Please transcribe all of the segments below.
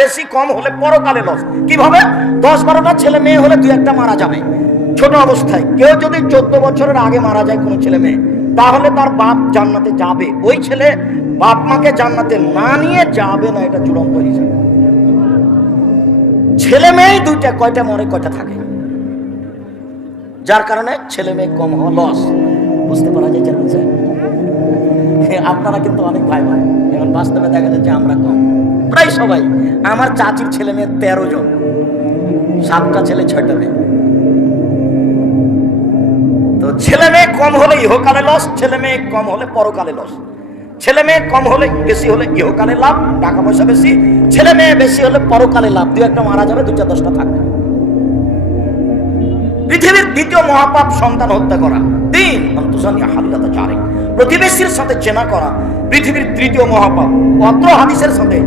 বেশি কম হলে পরকালে লস কীভাবে? দশ বারোটা ছেলে মেয়ে হলে দুই একটা মারা যাবে। ছোট অবস্থায়। কেউ যদি চোদ্দ বছরের আগে মারা যায় কোনো ছেলে মেয়ে, তাহলে তার বাপ জান্নাতে যাবে। ওই ছেলে বাপ মাকে জান্নাতে না নিয়ে যাবে না, এটা চূড়ান্ত হিসাব। ছেলে মেয়ে দুইটা, কয়টা মরে, কয়টা থাকে? যার কারণে ছেলে মেয়ে কম হওয়া লস বুঝতে পারা যায় আপনারা কিন্তু অনেক ভাই ভাই এখন বাস্তবে দেখা যাচ্ছে আমরা কম। প্রায় সবাই। আমার চাচির ছেলে মেয়ে তেরো জন। সাতটা ছেলে, ছয়টা মেয়ে। তো ছেলে মেয়ে কম হলে ইহকালে লস ছেলে মেয়ে কম হলে পরকালে লস ছেলে মেয়ে কম হলে বেশি হলে ইহকালে লাভ, টাকা পয়সা বেশি। ছেলে মেয়ে বেশি হলে পরকালে লাভ। দু একটা মারা যাবে দু চার দশটা থাকবে। পৃথিবীর দ্বিতীয় মহাপাপ সন্তান হত্যা করা। তিন প্রতিবেশীর সাথে চেনা করা পৃথিবীর তৃতীয় মহাপাপ। অত্র হাদিসের সাথে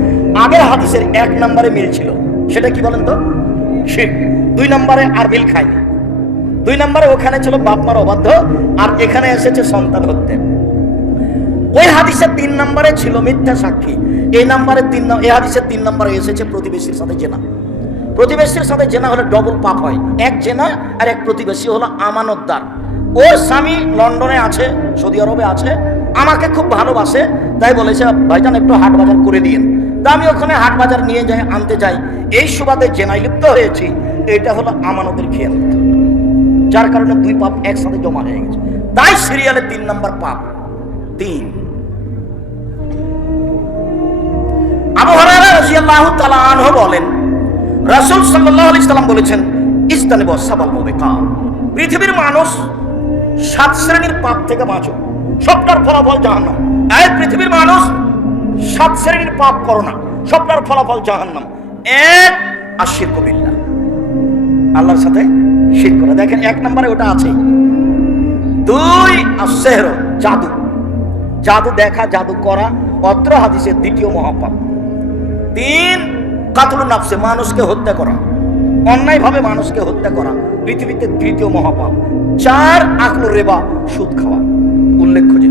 আগের হাদিসের এক নম্বরে মিল ছিল। সেটা কি বলেন তো? দুই নম্বরে আর মিল খায়নি। দুই নম্বরে ওখানে ছিল বাপ মার অবাধ্য, আর এখানে এসেছে সন্তান হত্যা। ওই হাদিসের তিন নম্বরে ছিল মিথ্যা সাক্ষী। এই নম্বরে তিন এই হাদিসের তিন নম্বরে এসেছে প্রতিবেশীর সাথে জেনা। প্রতিবেশীর সাথে জেনা হলে ডবল পাপ হয়। এক জেনা আর এক প্রতিবেশী হলো আমানতদার। ওর স্বামী লন্ডনে আছে, সৌদি আরবে আছে, আমাকে খুব ভালোবাসে, তাই বলেছে, ভাইজান, একটু হাট বাজার করে দিন তা আমি ওখানে হাট বাজার নিয়ে যাই, আনতে যাই। এই সুবাদে জেনায় লিপ্ত হয়েছি। এটা হলো আমানতের খেয়ানত, যার কারণে দুই পাপ একসাথে জমা হয়ে গেছে। তাই সিরিয়ালে তিন নম্বর পাপ, তিন। বলেন, রাসূল আলাইহি সাল্লাম বলেছেন ইস্তানিবু পৃথিবীর মানুষ সাত শ্রেণির পাপ থেকে বাঁচো। সবটার ফলাফল জাহান্নাম। এই পৃথিবীর মানুষ সাত শ্রেণির পাপ করো না। সবটার ফলাফল জাহান্নাম। এক, আর আশির কবিল্লা আল্লাহর সাথে শির করা। দেখেন এক নম্বরে ওটা আছে। দুই আশেহর জাদু। জাদু দেখা, জাদু করা অত্র হাদিসের দ্বিতীয় মহাপাপ। তিন, কাতল নাফসে, মানুষকে হত্যা করা। অন্যায়ভাবে মানুষকে হত্যা করা পৃথিবীতে তৃতীয় মহাপাপ। চার আকলু রেবা সুদ খাওয়া। উল্লেখ্য যে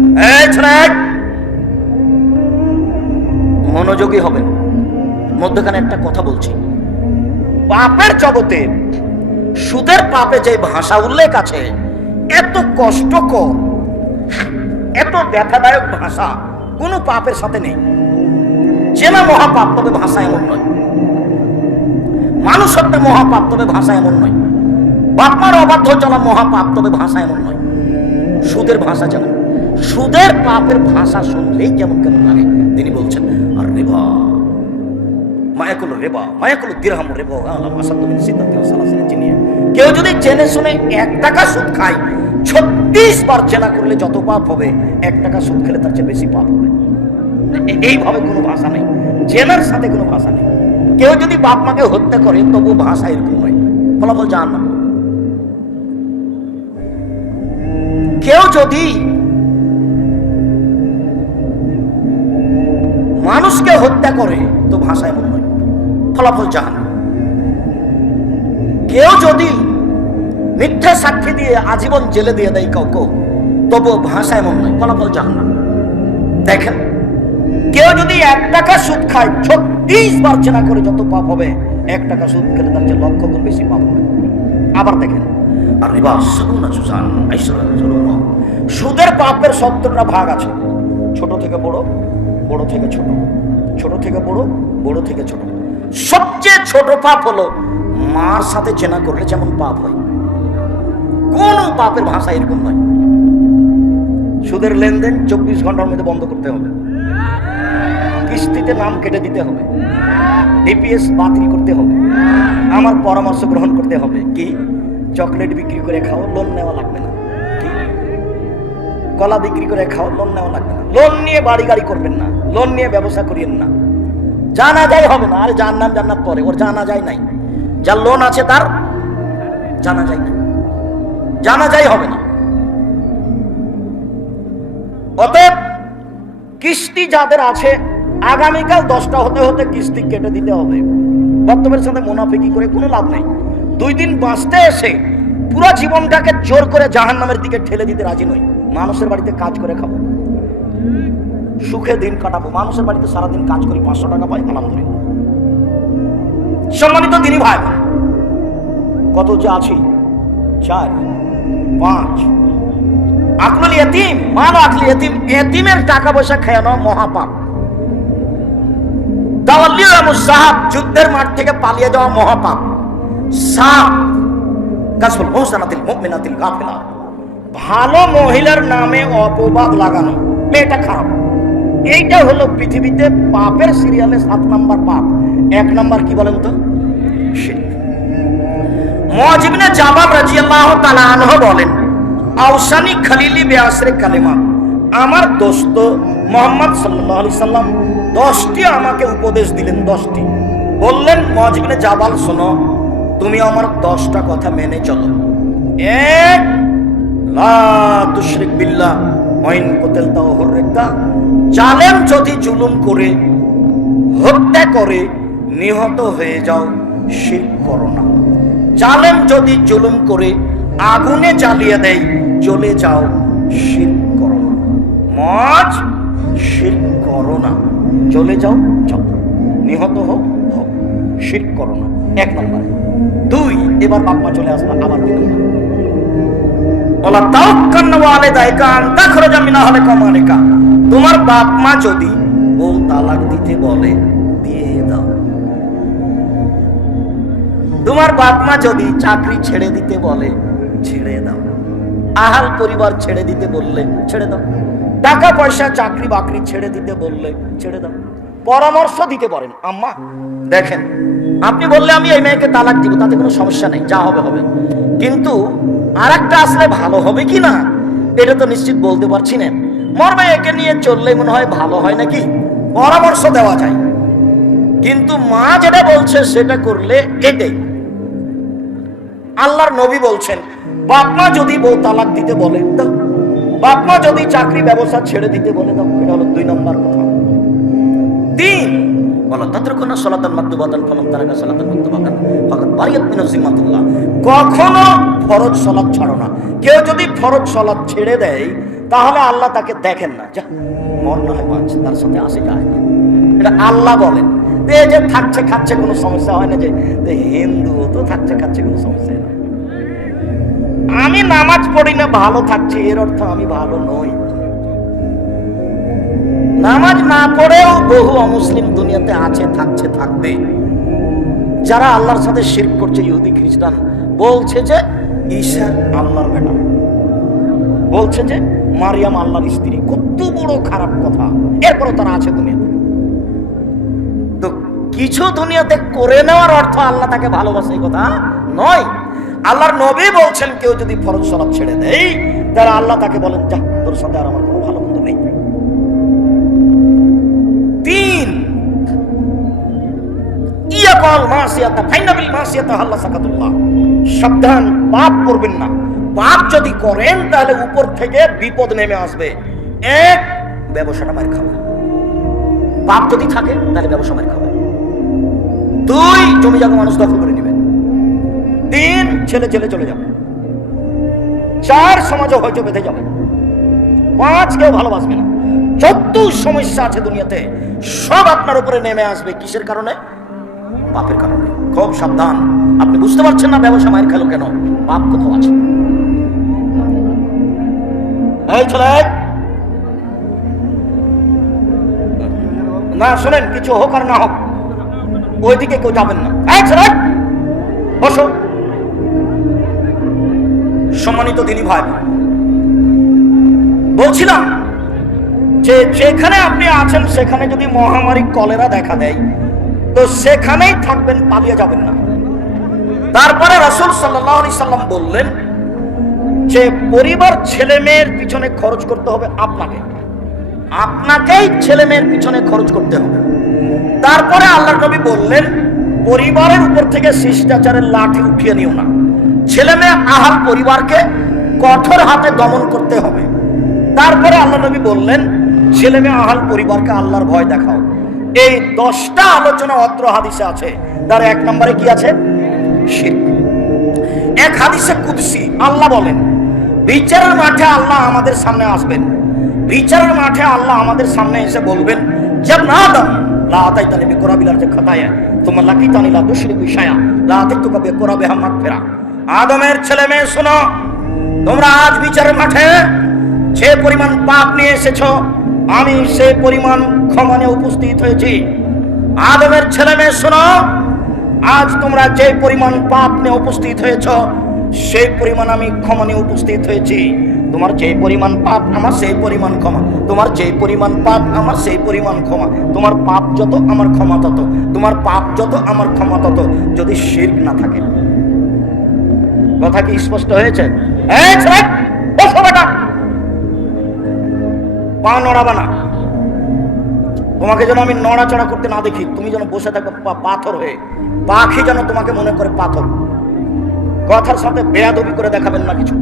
মনোযোগী হবেন মধ্যখানে একটা কথা বলছি। পাপের জগতে সুদের পাপে যে ভাষা উল্লেখ আছে, এত কষ্টকর, এত ব্যথাদায়ক ভাষা কোনো পাপের সাথে নেই। চেনা মহাপাপ তবে ভাষা এমন নয়। মানুষ হত্যা মহাপাপ তবে ভাষা এমন নয়। বাপমার অবাধ্য চলা মহাপাপ, তবে ভাষা এমন নয়। সুদের ভাষা যেমন সুদের পাপের ভাষা শুনলেই কেমন কেমন লাগে, তিনি বলছেন আর রেবা, মায়াকুল রেবা মায়াকুল রেবা তুমি সিদ্ধান্ত সালাসিনে চিনিয়ে কেউ যদি জেনে শুনে এক টাকা সুদ খায়, ছত্রিশ বার জেনা করলে যত পাপ হবে, এক টাকা সুদ খেলে তার চেয়ে বেশি পাপ হবে। এইভাবে কোনো ভাষা নেই। জেনার সাথে কোনো ভাষা নেই। কেউ যদি বাপ মাকে হত্যা করে তবু ভাষা এরকম নয়। ফলাফল জান না কেউ যদি মানুষকে হত্যা করে, তো ভাষা এমন নয় ফলাফল জাহান কেউ যদি মিথ্যা সাক্ষী দিয়ে আজীবন জেলে দিয়ে দেয় কাউকে তবু ভাষায় এমন নয় ফলাফল জাহান দেখেন, কেউ যদি এক টাকা সুদ খায়, ছত্রিশ বার চেনা করে যত পাপ হবে, এক টাকা সুদ খেলে তার চেয়ে লক্ষ গুণ বেশি পাপ হবে। আবার দেখেন আর জুলুম। সুদের পাপের সত্তরটা ভাগ আছে। ছোট থেকে বড় বড় থেকে ছোট। ছোট থেকে বড় বড় থেকে ছোট। সবচেয়ে ছোট পাপ হলো মার সাথে চেনা করলে যেমন পাপ হয়। কোন পাপের ভাষা এরকম নয়। সুদের লেনদেন চব্বিশ ঘণ্টার মধ্যে বন্ধ করতে হবে। কিস্তিতে নাম কেটে দিতে হবে। ডিপিএস বাতিল করতে হবে। আমার পরামর্শ গ্রহণ করতে হবে। কি? চকলেট বিক্রি করে খাও, লোন নেওয়া লাগবে না। কলা বিক্রি করে খাও, লোন নেওয়া লাগবে না। লোন নিয়ে বাড়ি গাড়ি করবেন না, লোন নিয়ে ব্যবসা করিয়েন না। জানা যায় হবে না, আরে নাম জান্নাত পরে, ওর জানা যায় নাই। যার লোন আছে তার জানা যায় না জানা যায় হবে না। অতএব কিস্তি যাদের আছে, আগামীকাল দশটা হতে হতে কিস্তি কেটে দিতে হবে। বক্তব্যের সাথে মুনাফিকি করে কোনো লাভ নেই। দুই দিন বাঁচতে এসে পুরো জীবনটাকে জোর করে জাহান নামের দিকে ঠেলে দিতে রাজি নই। মানুষের বাড়িতে কাজ করে খাব। সুখে দিন কাটাবো। মানুষের বাড়িতে সারাদিন কাজ করি, পাঁচশো টাকা পাই, আলহামদুলিল্লাহ। সম্মানিত দিনী ভাই, কত যে আছি? চার, পাঁচ। আকলুল এতিম মাল আকলি এতিম এতিমের টাকা পয়সা খেয়ানো মহাপাপ। তাওয়াল্লিউ মুসাহাব যুদ্ধের মাঠ থেকে পালিয়ে যাওয়া মহাপাপ। ভালো মহিলার নামে অপবাদ লাগানো, মেয়েটা খারাপ। এইটা হলো পৃথিবীতে পাপের সিরিয়ালে সাত নাম্বার পাপ। এক নাম্বার কি বলেন তো? মজিবনে রাজিয়াল্লাহ বলেন আমার দোস্ত দশটি আমাকে উপদেশ দিলেন, দশটি। বললেন মজিবনে জাবাল, শোনো তুমি আমার দশটা কথা মেনে চলো। এক, লা তুশরিক বিল্লাহ ওয়াইন কুতিলতা ওয়া হুররিকতা জালেম যদি জুলুম করে, হত্যা করে, নিহত হয়ে যাও শিরক করো না। জালেম যদি জুলুম করে, আগুনে জ্বালিয়ে দেয়, জ্বলে যাও শিরক করো না। মজ শিরক করো না। জ্বলে যাও যাও। নিহত হোক হোক শিরক করো না। এক নম্বর। দুই, এবার বাপমা চলে আসবে আবার দুই নম্বর ওলা তাওয়াক্কালনা ওয়ালিদাইকা আন তাখরুজা মিন আহলিকা মালিকা তোমার বাপ মা যদি বউ তালাক দিতে বলে, দিয়ে দাও। তোমার বাপ মা যদি চাকরি ছেড়ে দিতে বলে, ছেড়ে দাও। আহাল পরিবার ছেড়ে দিতে বললে, ছেড়ে দাও। টাকা পয়সা, চাকরি বাকরি ছেড়ে দিতে বললে, ছেড়ে দাও। পরামর্শ দিতে পারেন। আম্মা, দেখেন আপনি বললে আমি এই মেয়েকে তালাক দিব, তাতে কোনো সমস্যা নেই, যা হবে হবে। কিন্তু আর একটা আসলে ভালো হবে কি না, এটা তো নিশ্চিত বলতে পারছি না। মর্মে একে নিয়ে চললে মনে হয় ভালো হয় নাকি? পরামর্শ দেওয়া যায়। কিন্তু মা যেটা বলছে সেটা করলে এটাই। আল্লাহর নবী বলছেন, বাপ মা যদি বউ তালাক দিতে বলে দাও বাপ মা যদি চাকরি ব্যবসা ছেড়ে দিতে বলে দাও এটা হলো দুই নম্বর কথা। তিন বলো, তাতরকুনা সালাতান মাকতুবাতান ফামান তারাকা সালাতান মাকতুবাতান ফাকাত বারিয়াত মিন জিম্মাতুল্লাহ কখনো ফরজ সালাত ছাড়ো না। কেউ যদি ফরজ সালাত ছেড়ে দেয়, তাহলে আল্লাহ তাকে দেখেন না। যা মর না হয় বাঁচ তার সাথে আসে যায় না এটা আল্লাহ বলেন। এই যে থাকছে খাচ্ছে কোনো সমস্যা হয় না যে হিন্দু তো থাকছে খাচ্ছে কোনো সমস্যা হয় না। আমি নামাজ পড়ি না, ভালো থাকছি, এর অর্থ আমি ভালো নই। নামাজ না পড়েও বহু অমুসলিম দুনিয়াতে আছে, থাকছে, থাকবে। যারা আল্লাহর সাথে শির করছে, ইহুদি, খ্রিস্টান, বলছে যে ঈশা আল্লাহর বেটা। বলছে যে মারিয়াম আল্লাহর স্ত্রী। কত বড় খারাপ কথা। এরপরও তারা আছে দুনিয়াতে। তো কিছু দুনিয়াতে করে নেওয়ার অর্থ আল্লাহ তাকে ভালোবাসে এই কথা নয়। আল্লাহর নবী বলছেন, কেউ যদি ফরজ সলাপ ছেড়ে দেয়, তাহলে আল্লাহ তাকে বলেন যা তোর সাথে আর আমার কোনো ভালো সাকাতুল্লাহ। সাবধান, পাপ করবেন না। পাপ যদি করেন, তাহলে উপর থেকে বিপদ নেমে আসবে। এক, ব্যবসাটা পাপ যদি থাকে, তাহলে ব্যবসা দুই, জমি জায়গা মানুষ দখল করে তিন, ছেলে ছেলে চলে যাবে। চার, সমাজও হয়তো বেঁধে যাবে। পাঁচ, কেউ ভালোবাসবে না। যত সমস্যা আছে দুনিয়াতে, সব আপনার উপরে নেমে আসবে। কিসের কারণে? পাপের কারণে। খুব সাবধান। আপনি বুঝতে পারছেন না ব্যবসা মায়ের খেলো কেন? পাপ কোথাও আছে? না, শোনেন, কিছু হোক আর না হোক। ওইদিকে কেউ যাবেন না। বসো। সম্মানিত দিনী ভাই। বলছিলাম যে, যেখানে আপনি আছেন, সেখানে যদি মহামারী কলেরা দেখা দেয় তো সেখানেই থাকবেন, পালিয়ে যাবেন না। তারপরে রাসূল সাল্লাম বললেন যে, পরিবার ছেলে মেয়ের পিছনে খরচ করতে হবে আপনাকে। আপনাকেই ছেলে মেয়ের পিছনে খরচ করতে হবে। তারপরে আল্লাহ নবী বললেন, পরিবারের উপর থেকে শিষ্টাচারের লাঠি উঠিয়ে নিও না। ছেলে মেয়ে আহার পরিবারকে কঠোর হাতে দমন করতে হবে। তারপরে আল্লাহ নবী বললেন, ছেলে মেয়ে আহাল পরিবারকে আল্লাহর ভয় দেখাও। এই দশটা আলোচনা অত্র হাদিসে আছে। তার এক নম্বরে কি আছে? শিরক। এক হাদিসে কুদসি, আল্লাহ বলেন, বিচারের মাঠে আল্লাহ আমাদের সামনে আসবেন। বিচারের মাঠে আল্লাহ আমাদের সামনে এসে বলবেন যে না আদম, লা আতাইতানি বিকরাবিলার যে খাতায়া তোমার লাকিতানি লা তুশরিকু শায়া লা আতাইতুকা বিকরাবিহা মাগফিরা। আদমের ছেলে মেয়ে, শোনো, তোমরা আজ বিচারের মাঠে যে পরিমাণ পাপ নিয়ে এসেছ আমি সে পরিমাণ ক্ষমা নিয়ে উপস্থিত হয়েছি। আদমের ছেলে মেয়ে, শোনো, আজ তোমরা যে পরিমাণ পাপ নিয়ে উপস্থিত হয়েছ, সেই পরিমাণ আমি ক্ষমা নিয়ে উপস্থিত হয়েছি। তোমার যে পরিমাণ পাপ, আমার সেই পরিমাণ ক্ষমা। তোমার যে পরিমাণ পাপ, আমার সেই পরিমাণ ক্ষমা। তোমার পাপ যত, আমার ক্ষমা তত। তোমার পাপ যত, আমার ক্ষমা তত। যদি শির্ক না থাকে। কথা কি স্পষ্ট হয়েছে? বেটা। পা নড়াবা না তোমাকে যেন আমি নড়াচড়া করতে না দেখি, তুমি যেন বসে থাকো পাথর হয়ে। পাখি যেন তোমাকে মনে করে পাথর। কথার সাথে বেয়াদবি করে দেখাবেন না কিছু।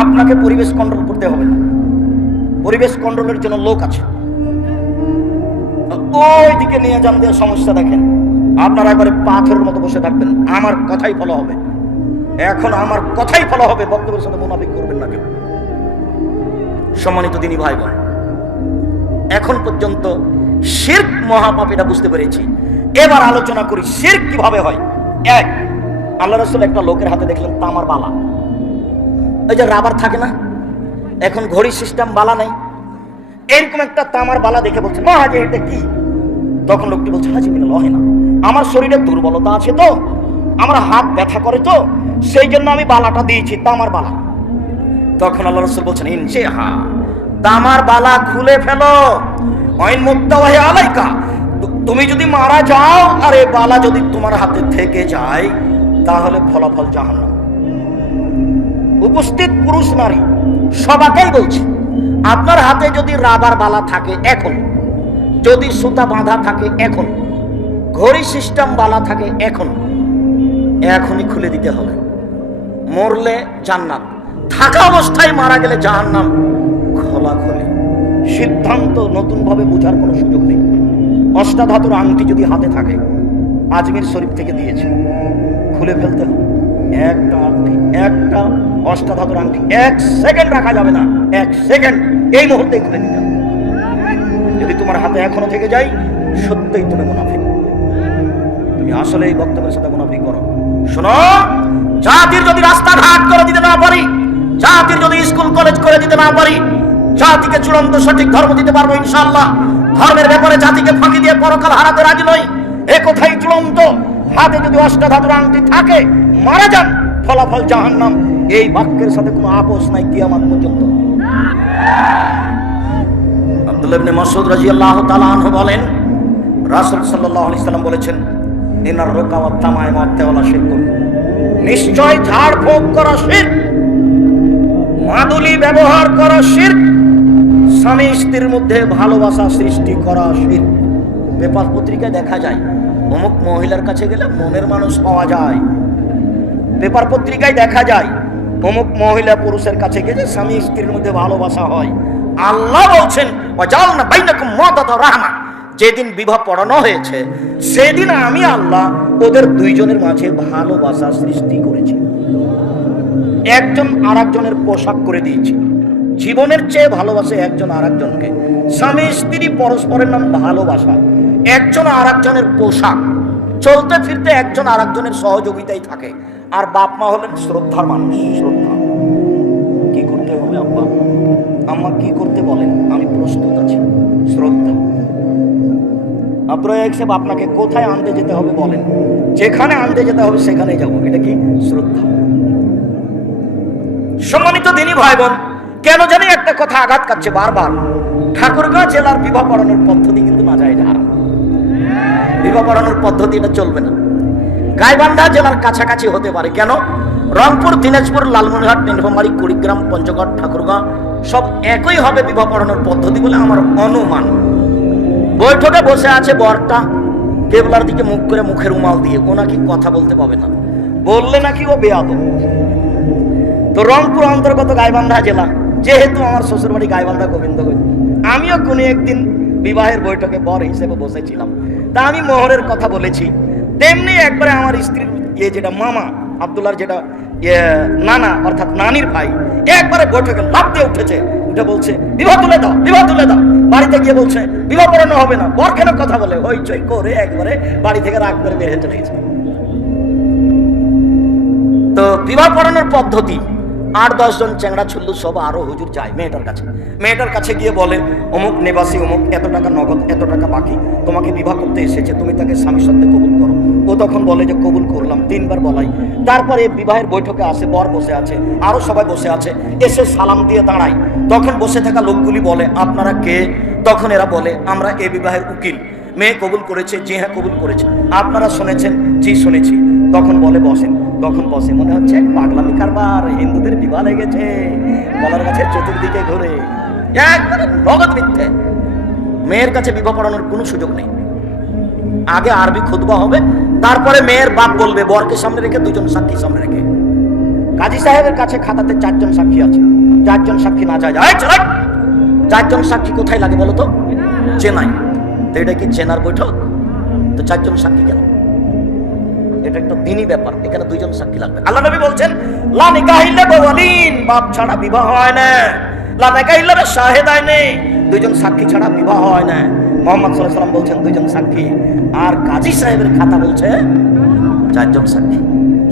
আপনাকে পরিবেশ কন্ট্রোল করতে হবে না। পরিবেশ কন্ট্রোলের জন্য লোক আছে। ওই দিকে নিয়ে যান দিয়ে সমস্যা দেখেন। আপনারা একবারে পাথরের মতো বসে থাকবেন। আমার কথাই ফলো হবে। এখন আমার কথাই ফলো হবে। বক্তব্যের সাথে মোনাফিক করবেন না কেউ। সম্মানিত দিনী ভাই বোন এখন পর্যন্ত শির্ক মহাপাপ এটা বুঝতে পেরেছি। এবার আলোচনা করি, শির্ক কীভাবে হয়? এক, আল্লাহ রসুল একটা লোকের হাতে দেখলেন তামার বালা। ওই যে রাবার থাকে না? এখন ঘড়ি সিস্টেম বালা নেই। এরকম একটা তামার বালা দেখে বলছে, মা হাজি এটা কি? তখন লোকটি বলছে হাজি মিনা লহে না। আমার শরীরে দুর্বলতা আছে তো? আমার হাত ব্যথা করে তো? সেই জন্য আমি বালাটা দিয়েছি, তামার বালা। তখন আল্লাহ রসুল বলছেন ইনসে হা তামার বালা খুলে ফেলো। অইন মুক্তা হয়ে আলাইকা। তুমি যদি মারা যাও, আর এই বালা যদি তোমার হাতে থেকে যায়, তাহলে ফলাফল জাহান্নাম। উপস্থিত পুরুষ নারী, সবাকেই বলছি, আপনার হাতে যদি রাবার বালা থাকে এখন, যদি সুতা বাঁধা থাকে এখন, ঘড়ি সিস্টেম বালা থাকে এখন, এখনই খুলে দিতে হবে। মরলে জান্নাত। থাকা অবস্থায় মারা গেলে জাহান্নাম। খোলাখুলি সিদ্ধান্ত নতুনভাবে বোঝার কোনো সুযোগ নেই। অষ্টাধাতুর আংটি যদি হাতে থাকে, আজমির শরীফ থেকে দিয়েছে। খুলে ফেলতে হবে। একটা আংটি, একটা অষ্টাধাতুর আংটি, এক সেকেন্ড রাখা যাবে না। এক সেকেন্ড। এই মুহূর্তে খুলে দিতে হবে। যদি তোমার হাতে এখনও থেকে যাই সত্যিই তুমি মুনাফিক। তুমি আসলে এই বক্তব্যের সাথে মুনাফিক করো। শোনো, জাতির যদি রাস্তাঘাট করে দিতে না পারি, জাতির যদি স্কুল, কলেজ করে দিতে না পারি জাতিকে চূড়ান্ত সঠিক ধর্ম দিতে পারব ইনশাল্লাহ ধর্মের ব্যাপারে জাতিকে ফাঁকি দিয়ে পরকাল হারাতে রাজি নই। এ কথাই চূড়ান্ত। হাতে যদি অষ্টাধাতুর আংটি থাকে, মারা যান, ফলাফল জাহান্নাম। এই বাক্যের সাথে কোনো আপোষ নাই কিয়ামত পর্যন্ত। আব্দুল্লাহ ইবনে মাসউদ রাদিয়াল্লাহু তাআলা বলেন, রাসূল সাল্লাল্লাহু আলাইহি বলেছেন ইনার রুকাওয়াত তামায় মারতে ওলা শিরকুন। নিশ্চয় ঝাড় ফুঁক করা শিরক মাদুলি ব্যবহার করা শিরক স্বামী স্ত্রীর মধ্যে ভালোবাসা সৃষ্টি করা শিরক পেপার পত্রিকায় দেখা যায়। অমুক মহিলার কাছে গেলে মনের মানুষ পাওয়া যায়। পেপার পত্রিকায় দেখা যায়, অমুক মহিলা পুরুষের কাছে গেলে স্বামী স্ত্রীর মধ্যে ভালোবাসা হয়। আল্লাহ বলছেন রাহমা। যেদিন বিবাহ পড়ানো হয়েছে, সেদিন আমি আল্লাহ ওদের দুইজনের মাঝে ভালোবাসা সৃষ্টি করেছি। একজন আরেকজনের পোশাক করে দিয়েছি। জীবনের চেয়ে ভালোবাসে একজন আরেকজনকে। স্বামী, স্ত্রী পরস্পরের নাম ভালোবাসা। একজন আরেকজনের পোশাক। চলতে ফিরতে একজন আরেকজনের সহযোগিতাই থাকে। আর বাপ মা হলেন শ্রদ্ধার মানুষ, শ্রদ্ধা। কি করতে হবে, আব্বা? আম্মা কি করতে বলেন? আমি প্রস্তুত আছি। শ্রদ্ধা। আপনার সাহেব আপনাকে কোথায় আনতে যেতে হবে বলেন? যেখানে আনতে যেতে হবে সেখানে যাব। এটা কি? শ্রদ্ধা। সম্মানিত দিনী ভাই বোন কেন জানি একটা কথা আঘাত কাটছে বারবার। ঠাকুরগাঁও জেলার বিবাহ পড়ানোর পদ্ধতি কিন্তু যায় হারাম বিবাহ পড়ানোর পদ্ধতি এটা চলবে না। গাইবান্ধা জেলার কাছাকাছি হতে পারে। কেন? রংপুর, দিনাজপুর, লালমনিরহাট, নীলফামারী, কুড়িগ্রাম, পঞ্চগড় ঠাকুরগাঁও সব একই হবে বিবাহ পড়ানোর পদ্ধতি বলে আমার অনুমান। বৈঠকে বসে আছে বরটা। কেবলার দিকে মুখ করে মুখের উমাল দিয়ে। ও নাকি কথা বলতে পাবে না। বললে নাকি ও বেয়াদব। তো রংপুর অন্তর্গত গাইবান্ধা জেলা যেহেতু আমার শ্বশুর বাড়ি গাইবান্ধা গোবিন্দগঞ্জ, আমিও কোনো একদিন বিবাহের বৈঠকে বর হিসেবে বসেছিলাম। তা আমি মোহরের কথা বলেছি। তেমনি একবারে আমার স্ত্রীর ইয়ে যেটা, মামা আবদুল্লার যেটা ইয়ে নানা, অর্থাৎ নানির ভাই, একবারে বৈঠকে লাভ দিয়ে উঠেছে। উঠে বলছে, বিবাহ তুলে দাও, বিবাহ তুলে দাও। বাড়িতে গিয়ে বলছে, বিবাহ পড়ানো হবে না, বর কেন কথা বলে? হইচই করে একবারে বাড়ি থেকে রাগ করে বের হয়ে চলে গেছে। তো বিবাহ পড়ানোর পদ্ধতি আট দশজন চ্যাংড়া ছুল্লু সব আরও হুজুর যায় মেয়েটার কাছে। মেয়েটার কাছে গিয়ে বলে, অমুক নিবাসী, অমুক এত টাকা নগদ, এত টাকা বাকি, তোমাকে বিবাহ করতে এসেছে, তুমি তাকে স্বামী সত্ত্বে কবুল করো। ও তখন বলে যে, কবুল করলাম, তিনবার বলাই। তারপরে বিবাহের বৈঠকে আসে, বর বসে আছে, আরও সবাই বসে আছে, এসে সালাম দিয়ে দাঁড়ায়। তখন বসে থাকা লোকগুলি বলে, আপনারা কে? তখন এরা বলে, আমরা এ বিবাহের উকিল। মেয়ে কবুল করেছে জি হ্যাঁ কবুল করেছে। আপনারা শুনেছেন, জি শুনেছি। তখন বলে, বসেন। তখন বসে মনে হচ্ছে পাগলামি কারবার, হিন্দুদের বিবাহ লেগেছে গলার কাছে চতুর্দিকে ঘুরে। একবারে নগদ মিথ্যে। মেয়ের কাছে বিবাহ পড়ানোর কোনো সুযোগ নেই। আগে আরবি খুতবা হবে, তারপরে মেয়ের বাপ বলবে, বরকে সামনে রেখে দুজন সাক্ষী সামনে রেখে। কাজী সাহেবের কাছে খাতাতে চারজন সাক্ষী আছে। চারজন সাক্ষী না যায়। চারজন সাক্ষী কোথায় লাগে বলো তো? চেনাই তো এটা কি চেনার বৈঠক? তো চারজন সাক্ষী কেন? এটা একটা দিনই ব্যাপার, এখানে দুইজন সাক্ষী লাগবে আল্লাহ নবী বলছেন বাপ ছাড়া বিবাহ হয় না। লা নিকাহ ইল্লা শাহেদাইনে দুইজন সাক্ষী ছাড়া বিবাহ হয় না। মোহাম্মদ সাল্লাম বলছেন, দুইজন সাক্ষী আর কাজী সাহেবের খাতা বলছে, চারজন সাক্ষী,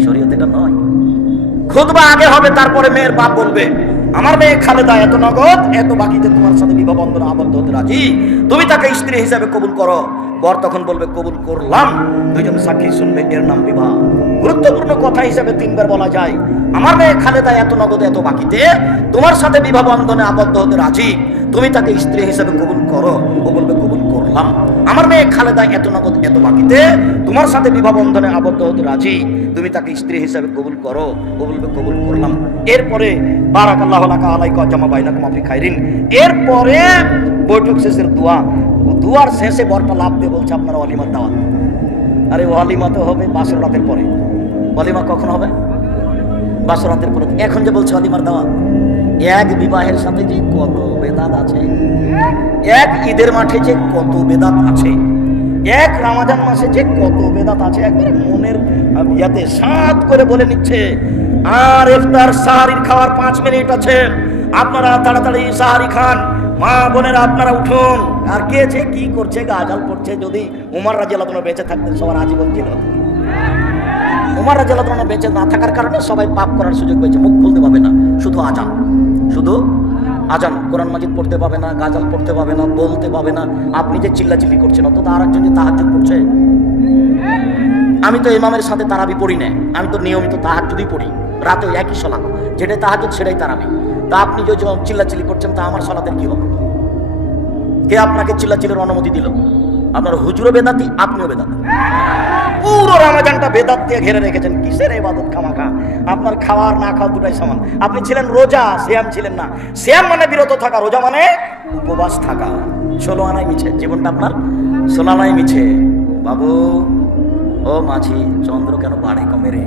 শরীয়ত এটা নয়। খুতবা আগে হবে, তারপরে মেয়ের বাপ বলবে। আমার মেয়ে খালেদা, এত নগদ, এত বাকিতে তোমার সাথে বিবাহ বন্ধন আবদ্ধ হতে রাজি? তুমি তাকে স্ত্রী হিসাবে কবুল করো। বর তখন বলবে, কবুল করলাম। দুইজন সাক্ষী শুনবে, এর নাম বিবাহ। গুরুত্বপূর্ণ কথা হিসাবে তিনবার বলা যায়, আমার মেয়ে খালেদা, এত নগদ, এত বাকিতে তোমার সাথে বিবাহ বন্ধনে আবদ্ধ হতে রাজি। তুমি তাকে স্ত্রী হিসাবে কবুল করো। ও বলবে, কবুল করলাম। আমার মেয়ে খালেদা এত নগদ, এত বাকিতে, তোমার সাথে বিবাহ বন্ধনে আবদ্ধ হতে রাজি। তুমি তাকে স্ত্রী হিসাবে কবুল করো, কবুল কবুল করলাম। এরপরে বারাক আল্লাহ আলাইকা জামা বাইনাকুম ফি খাইরিন। এরপরে বৈঠক শেষের দোয়া। দুয়ার শেষে বরটা লাভ দিয়ে বলছে, আপনারা অলিমার দাওয়াত। আরে অলিমা তো হবে বাসর রাতের পরে। অলিমা কখন হবে? বাসর রাতের পরে। এখন যে বলছে অলিমার দাওয়াত, এক বিবাহের সাথে যে কত বেদাত আছে, এক ঈদের মাঠে যে কত বেদাত আছে, এক রামাজান মাসে যে কত বেদাত আছে, একবারে মনের ইয়াতে সাত করে বলে নিচ্ছে, আর ইফতার সাহারির খাওয়ার পাঁচ মিনিট আছে। আপনারা তাড়াতাড়ি সাহারি খান। মা বোনেরা, আপনারা উঠুন। আর কে যে কি করছে গাজাল করছে, যদি উমার রাজিয়াল বেঁচে থাকতেন, সবার আজীবন ছিল। উমার রাজিয়াল বেঁচে না থাকার কারণে সবাই পাপ করার সুযোগ পেয়েছে, মুখ খুলতে পাবে না, শুধু আজান। শুধু আজান। কোরআন মাজিদ পড়তে পাবে না, গাজাল পড়তে পাবে না, বলতে পাবে না। আপনি যে চিল্লাচিল্লি করছেন অত আর একজন যে তাহাজ পড়ছে। আমি তো ইমামের সাথে তারাবি পড়ি না, আমি তো নিয়মিত তাহাজ যদি পড়ি রাতে ওই একই সলাপ যেটাই তাহাজ সেটাই তারাবি। তা আপনি যে চিল্লাচিল্লি করছেন, তা আমার সলাতের কি হবে? কে আপনাকে চিল্লাচিল্লির অনুমতি দিল? আপনার হুজুরও বেদাতি আপনিও বেদাতি পুরো রামাজানটা বেদাত দিয়ে ঘিরে রেখেছেন। কিসের এবাদত খামাখা? আপনার খাওয়ার না খাওয়া দুটাই সমান। আপনি ছিলেন রোজা শ্যাম ছিলেন না। শ্যাম মানে বিরত থাকা, রোজা মানে উপবাস থাকা। ষোলো আনাই মিছে। জীবনটা আপনার ষোলো আনাই মিছে। বাবু, ও মাঝি, চন্দ্র কেন বাড়ে কমে রে?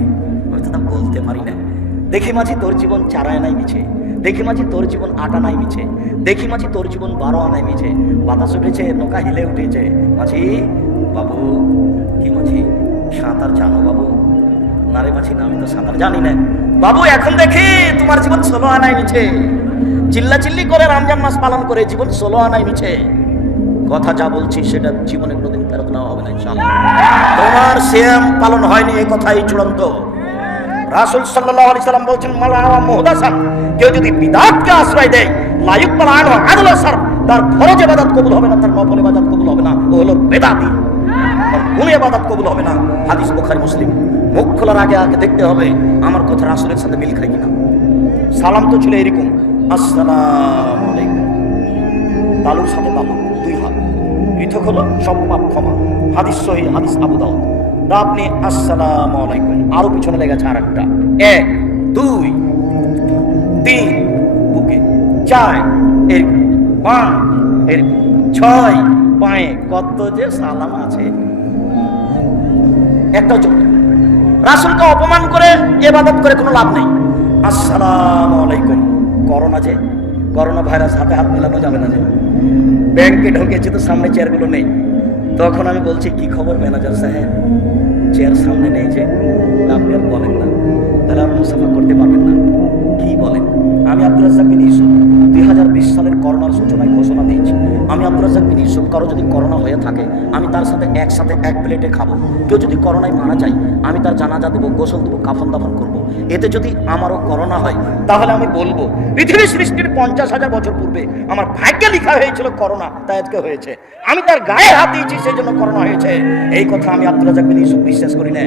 আমি তো বলতে পারি না। দেখি মাঝি, তোর জীবন চার আনাই মিছে। দেখি মাঝি, তোর জীবন আট আনাই মিছে। দেখি মাঝি, তোর জীবন বারো আনাই মিছে। বাতাস উঠেছে, নৌকা হিলে উঠেছে। মাঝি বাবু, কি মাঝি? সাঁতার জানো বাবু? নারে মাঝি, না, আমি তো সাঁতার জানি না। বাবু, এখন দেখি তোমার জীবন ষোলো আনাই মিছে। চিল্লা চিল্লি করে রমজান মাস পালন করে জীবন ষোলো আনাই মিছে। কথা যা বলছি, সেটা জীবনে কোনোদিন ফেরত নেওয়া হবে না, ইনশাআল্লাহ। তোমার শ্যাম পালন হয়নি এই কথাই চূড়ান্ত। রাসূল সাল্লাল্লাহু আলাইহি সাল্লাম বলছেন মালা মুহদাসান। কেউ যদি বিদাতকে আশ্রয় দেয় লায়ুক মালা আনহু আদল সার তার ফরজ ইবাদত কবুল হবে না, তার নফল ইবাদত কবুল হবে না। ও হলো বেদাতি। কোন ইবাদত কবুল হবে না। হাদিস বুখারী, মুসলিম। মুখ খোলার আগে আগে দেখতে হবে আমার কথা রাসূলের সাথে মিল খায় কিনা। সালাম তো ছিল এরকম, আসসালামু আলাইকুম। তালুর সাথে তালু দুই হাত। পৃথক হলো সব পাপ ক্ষমা। হাদিস সহি, হাদিস আবু দাউদ। তা আপনি আসসালামু আলাইকুম। আরও পিছনে লেগেছে আর একটা এক, দুই, তিন, বুকে। চার, এরকম। পাঁচ, এরকম। ছয়, পায়ে। কত যে সালাম আছে। একটা চোখ রাসুলকে অপমান করে এবাদত করে কোনো লাভ নেই। আসসালাম আলাইকুম। করোনা যে, করোনা ভাইরাস হাতে হাত মেলানো যাবে না যে। ব্যাংকে ঢুকেছি তো সামনে চেয়ারগুলো নেই। তখন আমি বলছি, কি খবর ম্যানেজার সাহেব? চেয়ার সামনে নেই যে, আপনি আর বলেন না। তাহলে আপনি মুসাফা করতে পারবেন না। কি বলেন? আমি আব্দুল বিন ইউসুফ দুই বিশ আলোচনার সূচনায় ঘোষণা দিয়েছি। আমি আব্দুল রাজাক বিন ইউসুফ, কারও যদি করোনা হয়ে থাকে, আমি তার সাথে একসাথে এক প্লেটে খাব। কেউ যদি করোনায় মারা যায়, আমি তার জানাজা দেবো, গোসল দেবো, কাফন দাফন করব। এতে যদি আমারও করোনা হয়, তাহলে আমি বলব, পৃথিবী সৃষ্টির পঞ্চাশ হাজার বছর পূর্বে আমার ভাগ্যে লেখা হয়েছিল করোনা, তাই আজকে হয়েছে। আমি তার গায়ে হাত দিয়েছি, সেই জন্য করোনা হয়েছে। এই কথা আমি আব্দুল রাজাক বিন ইউসুফ বিশ্বাস করি না